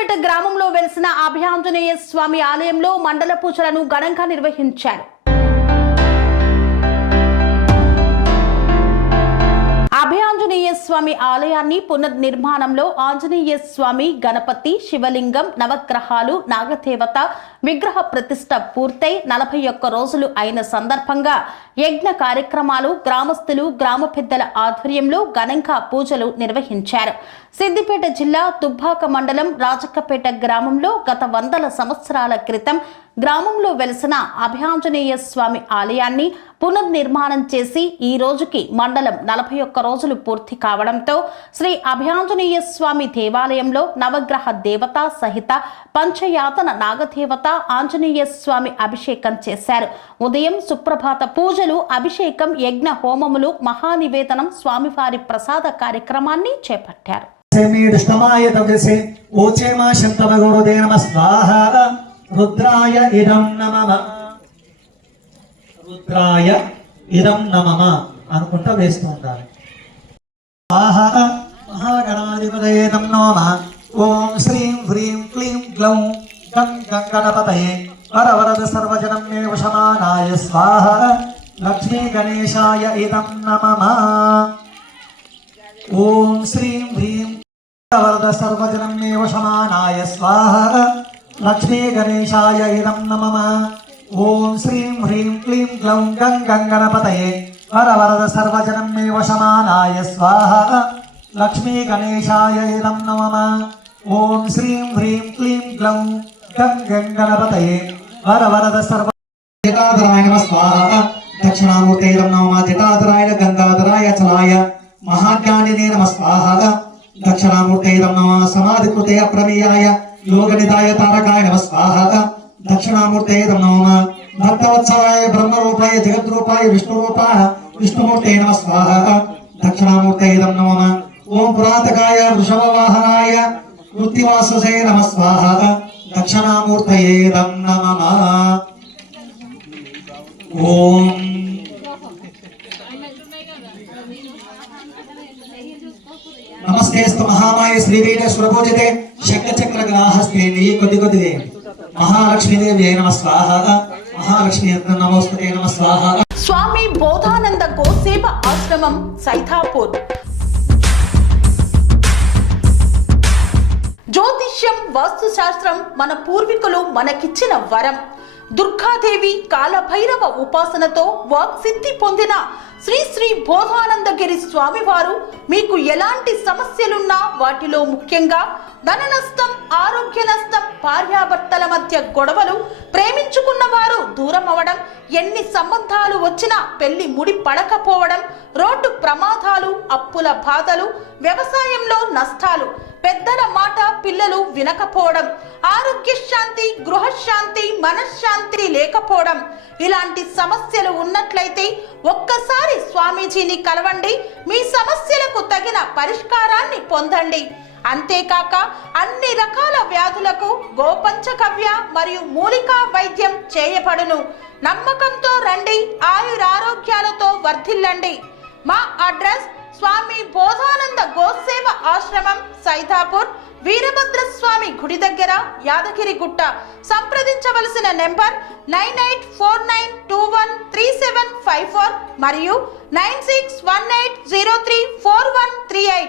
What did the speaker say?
రాజక్కపేట గ్రామంలో వెలిసిన అభయాంజనేయ స్వామి ఆలయంలో మండల పూజలను ఘనంగా నిర్వహించారు. అభయాంజనేయ స్వామి ఆలయాన్ని పునర్నిర్మాణంలో ఆంజనేయ స్వామి, గణపతి, శివలింగం, నవగ్రహాలు, నాగదేవత విగ్రహ ప్రతిష్ట పూర్తయి 41 రోజులు అయిన సందర్భంగా యజ్ఞ కార్యక్రమాలు గ్రామస్తులు, గ్రామ పెద్దల ఆధ్వర్యంలో ఘనంగా పూజలు నిర్వహించారు. సిద్దిపేట జిల్లా దుబ్బాక మండలం రాజక్కపేట గ్రామంలో గత 100 సంవత్సరాల క్రితం గ్రామంలో వెలిసిన అభయాంజనేయ స్వామి ఆలయాన్ని పునర్నిర్మాణం చేసి ఈ రోజుకి మండలం 41 రోజులు పూర్తి కావడంతో శ్రీ అభయాంజనేయ స్వామి దేవాలయంలో నవగ్రహ దేవత సహిత పంచయాతన నాగదేవత ఆంజనేయ స్వామి అభిషేకం చేశారు. ఉదయం సుప్రభాత పూజలు, అభిషేకం, యజ్ఞ హోమములు, మహానివేదనం, స్వామివారి ప్రసాద కార్యక్రమాన్ని చేపట్టారు. రుద్రాయ ఇదం నమః, రుద్రాయ ఇదం నమః అనుకుంటా వేస్తూ ఉండాలి. మహాగణాధిపతయే నమః. ఓం శ్రీం హ్రీం క్లీం గ్లౌం గం గణపతయే వరవరద సర్వజనం మే వశమానాయ స్వాహ. లక్ష్మీ గణేశాయ ఇదం నమః. ఓం శ్రీం హ్రీం వరద సర్వజనం మే వశమానాయ స్వాహ. లక్ష్మీ గణేశాయ ఇదం నమః. ఓం శ్రీం హ్రీం క్లీం గ్లౌం గం గణపతయే వరవరద సర్వజనం మే వశమానాయ స్వాహ. లక్ష్మీ గణేశాయ ఇదం నమః. ఓం శ్రీం హ్రీం క్లీం గ్లౌం గం గణపతయే వరవరద సర్వ జటాధరాయ నమః స్వాహ. దక్షిణామూర్తయే నమః. జటాధరాయ గంగాధరాయ చలాయ మహాజ్ఞానినే నమః స్వాహ. దక్షిణామూర్తయే నమః. సమాధికృతే ప్రమేయాయ योगनिधाय तारकाय नमः स्वाहा. दक्षिणामूर्तये नमः. भक्तवत्सलाय ब्रह्मरूपाय जगद्रूपाय विष्णुरूपाय विष्णुमूर्तये नमः स्वाहा. दक्षिणामूर्तये नमः. ओम पुरातकाय वृषभवाहनाय कृत्तिवाससे नमः स्वाहा. दक्षिणामूर्तये नमः. ओम नमस्तेस्तु महामाये श्रीवीर सुरभूजिते शक्तिचक्र ग्राहस्ते नी कोदि महालक्ष्मीदेव्यै नमः स्वाहा. महालक्ष्मी नमोस्तुते नमः स्वाहा. स्वामी बोधानंद गोसेव आश्रमं सैथापूर. జ్యోతిష్యం, వాస్తుశాస్త్రం మన పూర్వీకులు మనకిచ్చిన వరం. దుర్గాదేవి, కాలభైరవ ఉపాసనతో వాక్సిద్ధి పొందిన శ్రీ శ్రీ బోధానందగిరి స్వామివారు మీకు ఎలాంటి సమస్యలున్నా, వాటిలో ముఖ్యంగా ధన నష్టం, ఆరోగ్య నష్టం, భార్యాభర్తల మధ్య గొడవలు, ప్రేమించుకున్న వారు దూరం అవడం, ఎన్ని సంబంధాలు వచ్చినా పెళ్లి ముడి పడకపోవడం, రోడ్డు ప్రమాదాలు, అప్పుల బాధలు, వ్యవసాయంలో నష్టాలు, పెద్దల మాట పిల్లలు వినకపోవడం, ఆరోగ్య శాంతి, గృహశాంతి, మనశ్శాంతి లేకపోవడం, ఇలాంటి సమస్యలు ఉన్నట్లయితే ఒక్కసారి స్వామీజీని కలవండి. మీ సమస్యలకు తగిన పరిష్కారాన్ని పొందండి. అంతేకాక అన్ని రకాల వ్యాధులకు గోపంచకవ్య మరియు మూలికా వైద్యం చేయబడును. నమ్మకంతో రండి, ఆయురారోగ్యాలతో వర్ధిల్లండి. మా అడ్రస్ స్వామి బోధానంద గోసేవ ఆశ్రమం, సైథాపూర్, వీరభద్రస్వామి గుడి దగ్గర, యాదగిరిగుట్ట. సంప్రదించవలసిన నెంబర్ 9849213754 మరియు 9618034138.